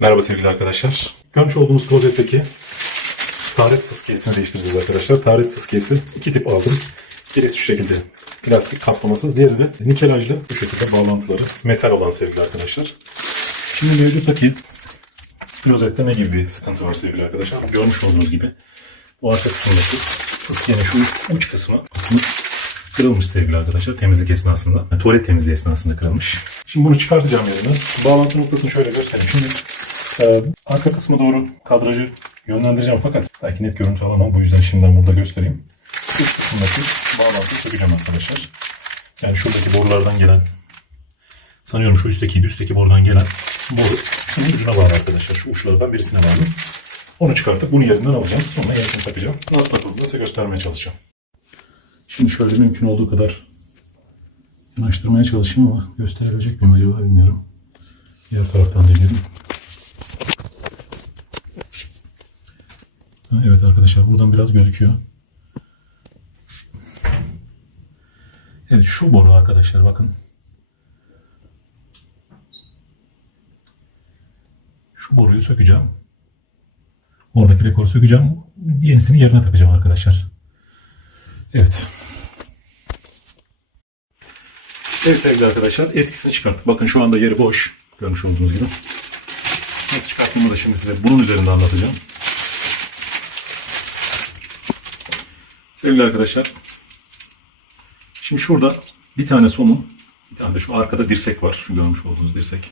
Merhaba sevgili arkadaşlar. Görmüş olduğunuz klozetteki taharet fıskiyesini değiştireceğiz arkadaşlar. Taharet fıskiyesi iki tip aldım. Birisi şu şekilde plastik kaplamasız, diğeri de nikelajlı bu şekilde bağlantıları metal olan sevgili arkadaşlar. Şimdi mevcuttaki klozette ne gibi bir sıkıntı var sevgili arkadaşlar? Görmüş olduğunuz gibi bu arka kısımdaki fıskiyenin şu uç, kısmı, kısmı kırılmış sevgili arkadaşlar temizlik esnasında. Yani tuvalet temizliği esnasında kırılmış. Şimdi bunu çıkartacağım yerinden. Bağlantı noktasını şöyle göstereyim. Şimdi e, arka kısmı doğru kadrajı yönlendireceğim fakat belki net görüntü alamam. Bu yüzden şimdiden burada göstereyim. Üst kısmındaki bağlantıyı sökeceğim arkadaşlar. Yani şuradaki borulardan gelen sanıyorum şu üstteki üstteki borudan gelen boru şunun ucuna bağlı arkadaşlar. Şu uçlardan birisine bağlı. Onu çıkartıp bunu yerinden alacağım. Sonra yenisini takacağım. Nasıl takıldığını size göstermeye çalışacağım. Şimdi şöyle mümkün olduğu kadar yanaştırmaya çalışayım ama gösterebilecek miyim acaba bilmiyorum. Diğer taraftan deneyelim. Evet arkadaşlar buradan biraz gözüküyor. Evet şu boru arkadaşlar bakın. Şu boruyu sökeceğim. Oradaki rekoru sökeceğim. Yenisini yerine takacağım arkadaşlar. Evet. Evet sevgili arkadaşlar eskisini çıkarttık. Bakın şu anda yeri boş. Görmüş olduğunuz gibi. Nasıl çıkarttığımı da şimdi size bunun üzerinde anlatacağım. Sevgili arkadaşlar. Şimdi şurada bir tane somun, bir tane de şu arkada dirsek var. Şu görmüş olduğunuz dirsek.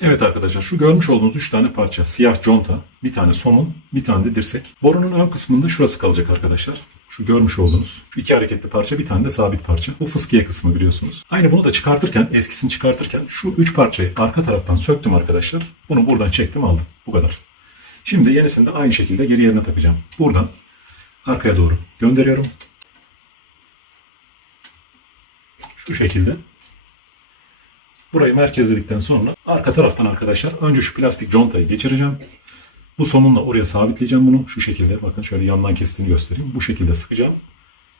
Evet arkadaşlar şu görmüş olduğunuz 3 tane parça siyah conta, bir tane somun, bir tane de dirsek. Borunun ön kısmında şurası kalacak arkadaşlar. Şu görmüş olduğunuz iki hareketli parça bir tane de sabit parça. Bu fıskiye kısmı biliyorsunuz. Aynı bunu da çıkartırken eskisini çıkartırken şu üç parçayı arka taraftan söktüm arkadaşlar. Bunu buradan çektim aldım. Bu kadar. Şimdi yenisini de aynı şekilde geri yerine takacağım. Buradan arkaya doğru gönderiyorum. Şu şekilde Burayı merkezledikten sonra arka taraftan arkadaşlar önce şu plastik contayı geçireceğim. Bu somunla oraya sabitleyeceğim bunu. Şu şekilde bakın şöyle yandan kestiğini göstereyim. Bu şekilde sıkacağım.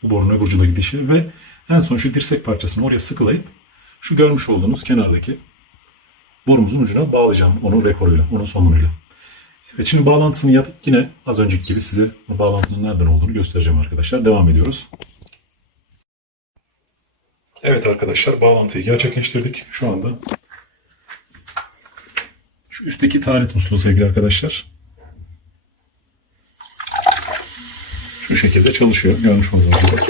Bu borunun öbür ucundaki dişi ve en son şu dirsek parçasını oraya sıkılayıp şu görmüş olduğunuz kenardaki borumuzun ucuna bağlayacağım. Onun rekoruyla, onun somunuyla. Evet şimdi bağlantısını yapıp yine az önceki gibi size bu bağlantının nereden olduğunu göstereceğim arkadaşlar. Devam ediyoruz. Evet arkadaşlar bağlantıyı gerçekleştirdik. Şu anda şu üstteki taharet musluğu sevgili arkadaşlar. Şu şekilde çalışıyor. Görmüş olduğunuz gibi.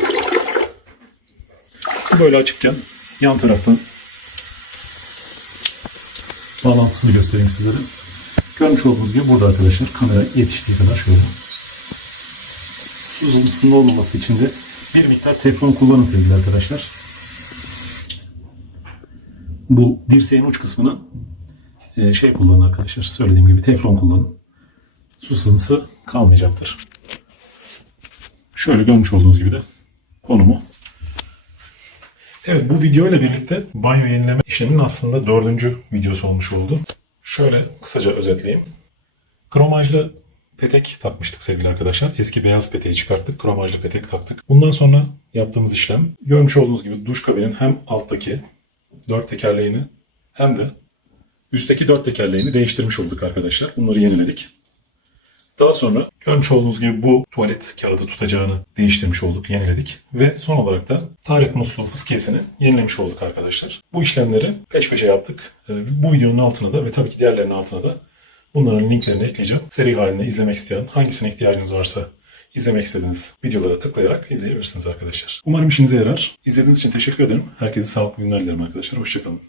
Böyle açıkken yan taraftan bağlantısını göstereyim sizlere. Görmüş olduğunuz gibi burada arkadaşlar kamera yetiştiği kadar şöyle. Su sızıntısının olmaması için de bir miktar teflon kullanın sevgili arkadaşlar bu dirseğin uç kısmına e, şey kullanın arkadaşlar. Söylediğim gibi teflon kullanın. Su sızıntısı kalmayacaktır. Şöyle görmüş olduğunuz gibi de konumu. Evet bu video ile birlikte banyo yenileme işleminin aslında dördüncü videosu olmuş oldu. Şöyle kısaca özetleyeyim. Kromajlı petek takmıştık sevgili arkadaşlar. Eski beyaz peteği çıkarttık. Kromajlı petek taktık. Bundan sonra yaptığımız işlem görmüş olduğunuz gibi duş kabinin hem alttaki dört tekerleğini hem de üstteki dört tekerleğini değiştirmiş olduk arkadaşlar. Bunları yeniledik. Daha sonra görmüş olduğunuz gibi bu tuvalet kağıdı tutacağını değiştirmiş olduk, yeniledik. Ve son olarak da taharet musluğu fıskiyesini yenilemiş olduk arkadaşlar. Bu işlemleri peş peşe yaptık. Ee, Bu videonun altına da ve tabii ki diğerlerinin altına da bunların linklerini ekleyeceğim. Seri halinde izlemek isteyen, hangisine ihtiyacınız varsa izlemek istediğiniz videolara tıklayarak izleyebilirsiniz arkadaşlar. Umarım işinize yarar. İzlediğiniz için teşekkür ederim. Herkese sağlıklı günler dilerim arkadaşlar. Hoşçakalın.